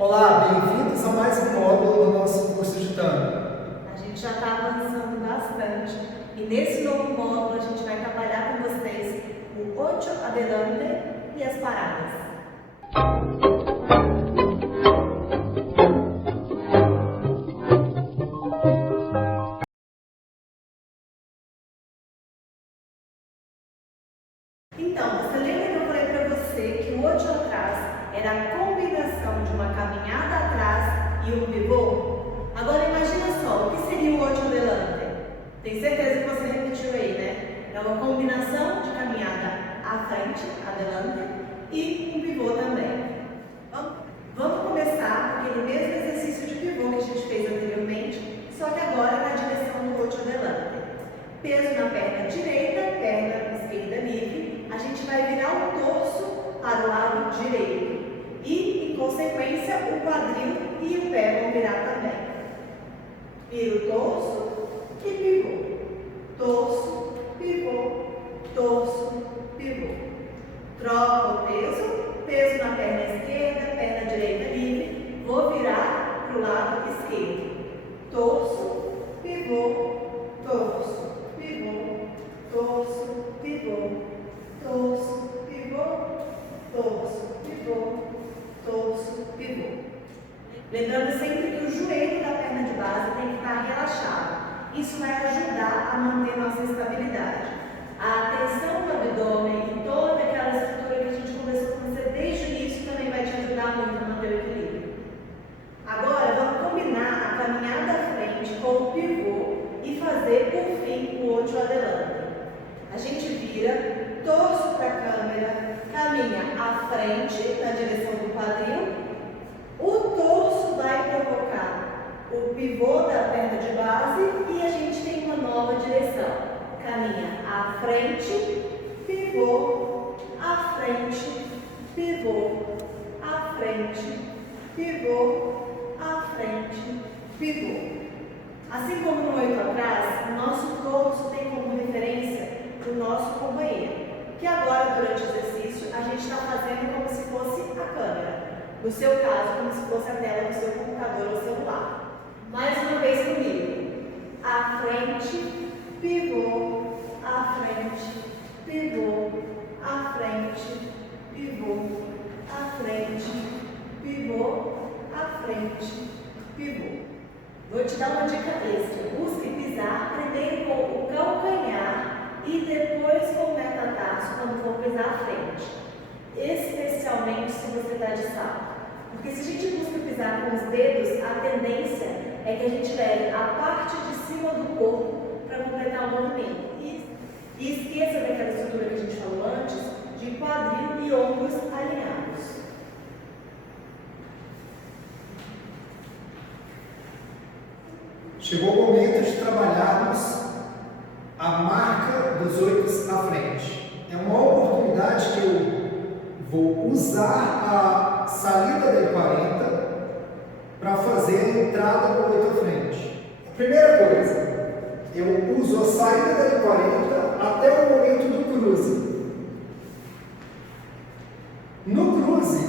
Olá, bem-vindos a mais um módulo do nosso curso de tango. A gente já está avançando bastante e nesse novo módulo a gente vai trabalhar com vocês o ocho adelante e as paradas. Então, você lembra que eu falei para você que o ocho atrás era a combinação de uma caminhada atrás e um pivô? Agora imagina só, o que seria o ocho adelante? Tem certeza que você repetiu aí, né? É uma combinação de caminhada à frente, adelante, e um pivô também. Vamos começar aquele mesmo exercício de pivô que a gente fez anteriormente, só que agora na direção do ocho adelante. Peso na perna direita, perna esquerda livre, a gente vai virar o torso para o lado direito e, em consequência, o quadril e o pé vão virar também. Vira o torso e pivô. Torso, pivô, torso, pivô. Troca o peso na perna esquerda, perna direita livre, vou virar para o lado esquerdo. Torso, pivô, torso, pivô, torso, pivô, torso, pivô, torso, pivô, torso, pivô. Lembrando sempre que o joelho da perna de base tem que estar relaxado. Isso vai ajudar a manter nossa estabilidade. A atenção do abdômen e toda aquela estrutura que a gente conversou com você desde o início também vai te ajudar muito a manter o equilíbrio. Agora, vamos combinar a caminhada à frente com o pivô e fazer, por fim, o ocho adelante. A gente vira, torso para a câmera, caminha à frente, na direção do quadril. O torso vai provocar o pivô da perna de base e a gente tem uma nova direção. Caminha à frente, pivô, à frente, pivô, à frente, pivô, à frente, pivô. Assim como no oito atrás, o nosso torso tem como referência o nosso companheiro, que agora, durante o exercício, a gente está fazendo como se fosse a câmera. No seu caso, como se fosse a tela do seu computador ou celular. Mais uma vez comigo. À frente, pivô, à frente, pivô, à frente, pivô, à frente, pivô, à frente, pivô. Vou te dar uma dica extra. Busque pisar primeiro com o calcanhar e depois com o metatarso quando for pisar à frente. Especialmente se você está de salto. Porque se a gente busca pisar com os dedos, a tendência é que a gente leve a parte de cima do corpo para completar o movimento. E esqueça daquela estrutura que a gente falou antes, de quadril e ombros alinhados. Chegou o momento de trabalharmos a marca dos oitos à frente. É uma oportunidade que eu vou usar a salida da 40 para fazer a entrada do oito à frente. A primeira coisa, eu uso a saída da 40 até o momento do cruze. No cruze,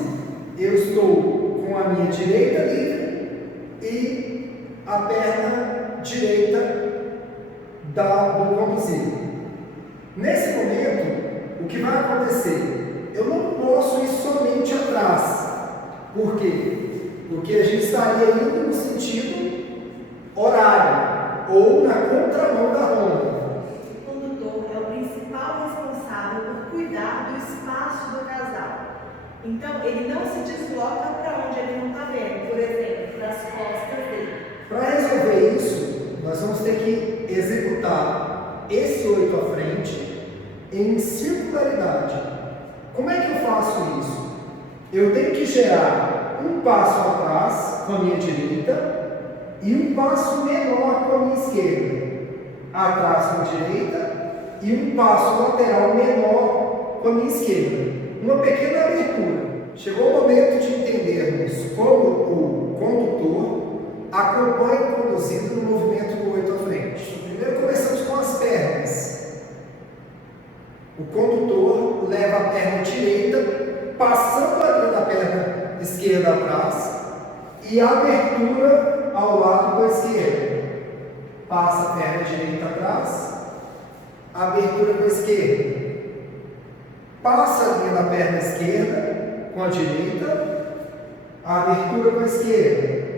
eu estou com a minha direita livre e a perna direita do conduzido. Nesse momento, o que vai acontecer? Eu não posso ir somente atrás. Por quê? Porque a gente estaria indo no sentido horário ou na contramão da ronda. O condutor é o principal responsável por cuidar do espaço do casal. Então, ele não se desloca para onde ele não está vendo, por exemplo, para as costas dele. Para resolver isso, nós vamos ter que executar esse oito à frente em circularidade. Como é que eu faço isso? Eu tenho que gerar um passo atrás com a minha direita e um passo menor com a minha esquerda. Atrás com a direita e um passo lateral menor com a minha esquerda. Uma pequena abertura. Chegou o momento de entendermos como o condutor acompanha o conduzido no movimento do oito à frente. Primeiro começamos com as pernas. O condutor leva a perna direita, passando a linha da perna esquerda atrás, e abertura ao lado com a esquerda. Passa a perna direita atrás, abertura com a esquerda. Passa a linha da perna esquerda com a direita, abertura com a esquerda.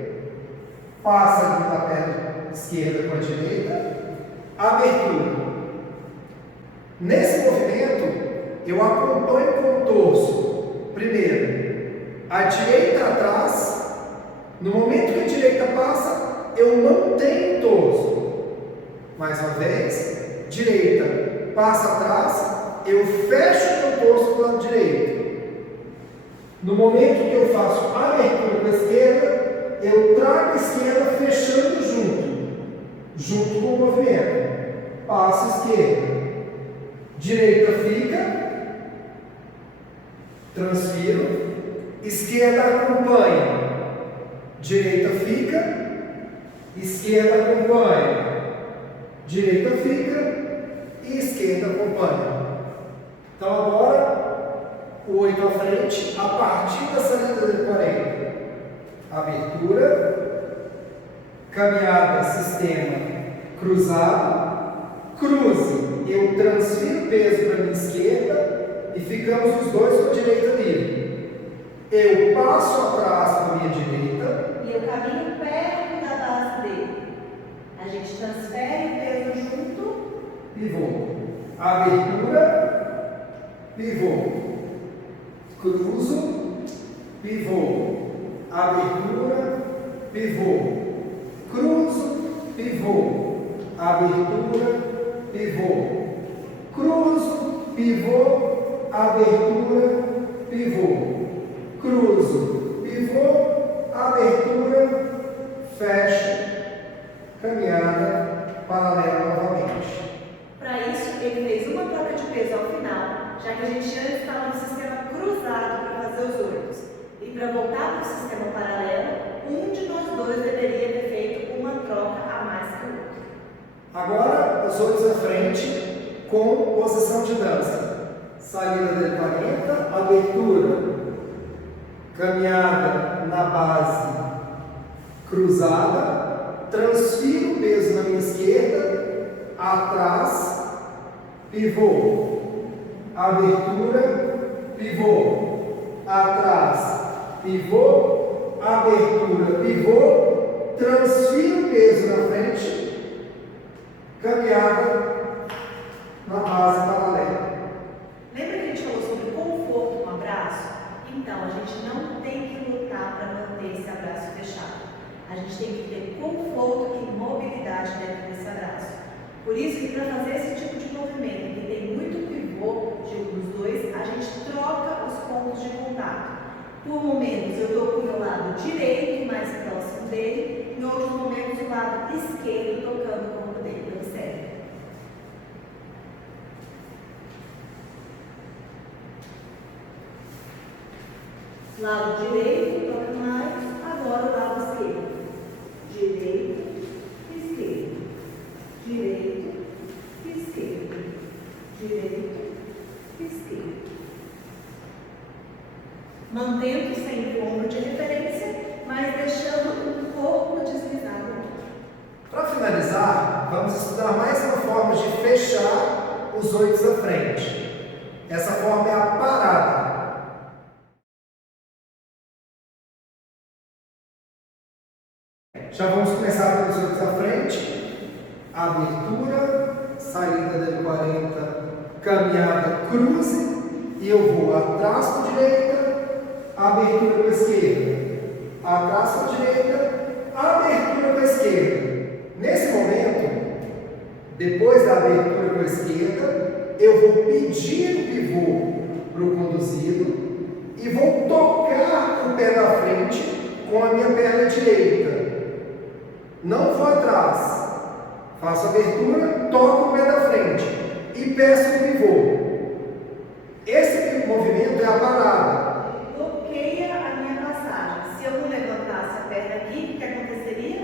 Passa a linha da perna esquerda com a direita, abertura. Nesse movimento, eu acompanho com o torso. Primeiro, a direita atrás. No momento que a direita passa, eu mantenho o torso. Mais uma vez, direita passa atrás, eu fecho o meu torso do lado direito. No momento que eu faço a abertura com a esquerda, eu trago a esquerda fechando junto com o movimento. Passo esquerda. Direita fica, transfiro, esquerda acompanha, direita fica, esquerda acompanha, direita fica e esquerda acompanha. Então agora o 8 à frente, a partir da saída de 40, abertura, caminhada, sistema cruzado, cruze. Eu transfiro o peso para a minha esquerda e ficamos os dois com a direita livre. Eu passo atrás para a minha direita. E eu caminho perto da base dele. A gente transfere o peso junto. Pivô. Abertura. Pivô. Cruzo. Pivô. Abertura. Pivô. Cruzo. Pivô. Abertura. Pivô, cruzo, pivô, abertura, pivô, cruzo, pivô, abertura, fecho, caminhada paralela novamente. Para isso, ele fez uma troca de peso ao final, já que a gente antes estava no sistema cruzado para fazer os 8. E para voltar para o sistema paralelo, um de nós dois deveria ter feito uma troca a mais que o outro. Agora, os outros à frente, com posição de dança. Saída de 40, abertura, caminhada na base cruzada, transfiro o peso na minha esquerda, atrás, pivô, abertura, pivô, atrás, pivô, abertura, pivô, transfiro o peso na frente, caminhada na base paralela. Lembra que a gente falou sobre conforto no abraço? Então, a gente não tem que lutar para manter esse abraço fechado. A gente tem que ter conforto e mobilidade dentro desse abraço. Por isso que para fazer esse tipo de movimento, que tem muito pivô dos dois, a gente troca os pontos de contato. Por momentos eu estou com o meu lado direito, mais próximo dele, em outros momentos o lado esquerdo tocando o corpo dele. Observe. Lado direito, toca mais, agora o lado esquerdo. Direito, esquerdo. Direito, esquerdo. Direito, esquerdo. Mantendo sempre o ombro de referência, mas deixando o corpo deslizado. Para finalizar, vamos estudar mais uma forma de fechar os 8 à frente. Essa forma é a parada. Já vamos começar pelos 8 à frente. Abertura, saída de 40, caminhada, cruze. E eu vou atrás para a direita, abertura para a esquerda. Atrás para a direita, abertura para a esquerda. Nesse momento, depois da abertura para a esquerda, eu vou pedir o pivô para o conduzido e vou tocar o pé da frente com a minha perna direita. Não vou atrás. Faço a abertura, toco o pé da frente e peço o pivô. Esse movimento é a parada. Bloqueia a minha passagem. Se eu não levantasse a perna aqui, o que aconteceria?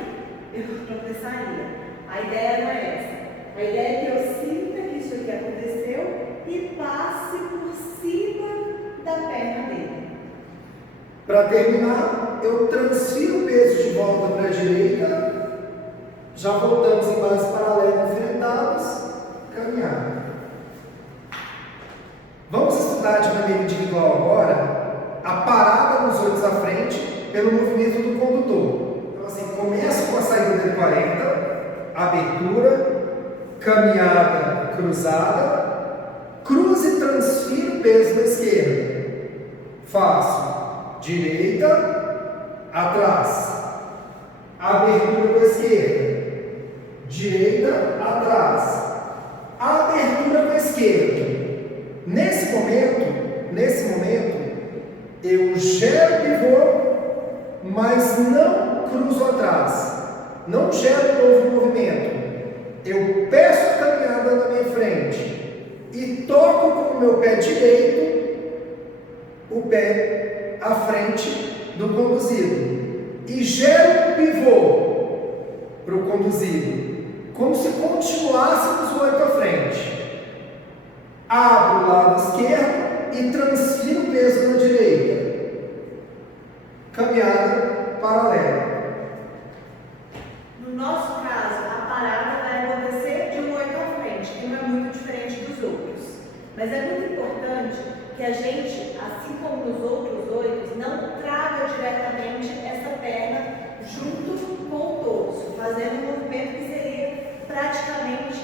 Eu tropeçaria. A ideia não é essa. A ideia é que eu sinta que isso aqui aconteceu e passe por cima da perna dele. Para terminar, eu transfiro o peso volta para a direita, já voltamos em base paralela enfrentados, caminhada. Vamos estudar de maneira individual agora a parada nos oitos à frente pelo movimento do condutor. Então assim, começo com a saída de 40, abertura, caminhada cruzada, cruzo e transfiro o peso da esquerda. Faço direita, atrás, abertura com a esquerda, direita, atrás, abertura com a esquerda. Nesse momento, eu gero pivô, mas não cruzo atrás, não gero novo movimento. Eu peço a caminhada na minha frente e toco com o meu pé direito o pé à frente do conduzido e gero um pivô para o conduzido, como se continuássemos o oito à frente. Abro o lado esquerdo e transfiro o peso na direita. Caminhada paralela. No nosso caso, a parada vai acontecer de um oito à frente, que não é muito diferente dos outros. Mas é muito importante que a gente, assim como nos outros oitos, não traga diretamente essa perna junto com o torso, fazendo um movimento que seria praticamente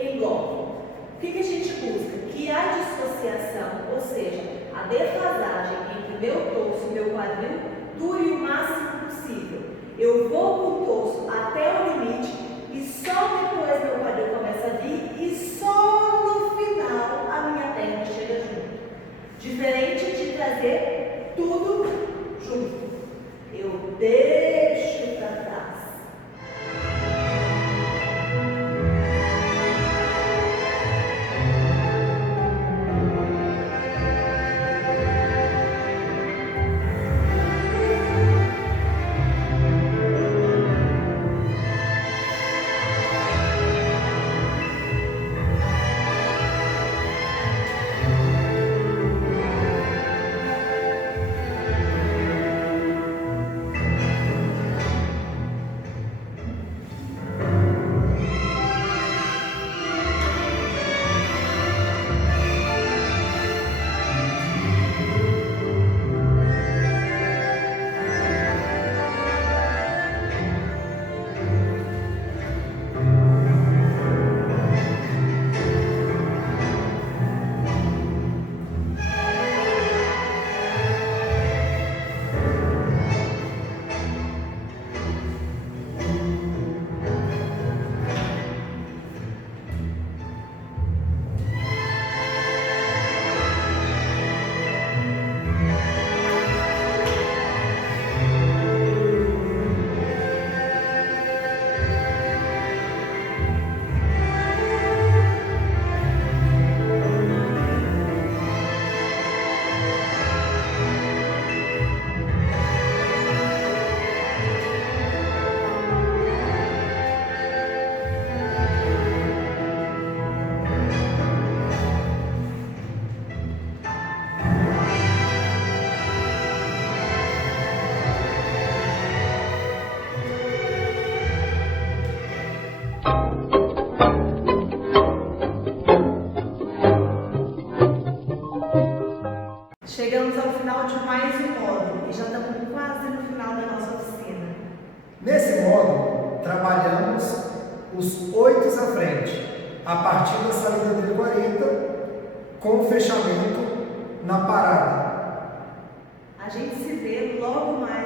igual. O que a gente busca? Que a dissociação, ou seja, a defasagem entre meu torso e meu quadril, dure o máximo possível. Eu vou com o torso até o limite e só depois meu quadril começa a vir e só no final a minha perna chega junto. Diferente de trazer tudo junto. Eu deixo para trás. Chegamos ao final de mais um módulo e já estamos quase no final da nossa oficina. Nesse módulo, trabalhamos os oitos à frente, a partir da saída de 40, com o fechamento na parada. A gente se vê logo mais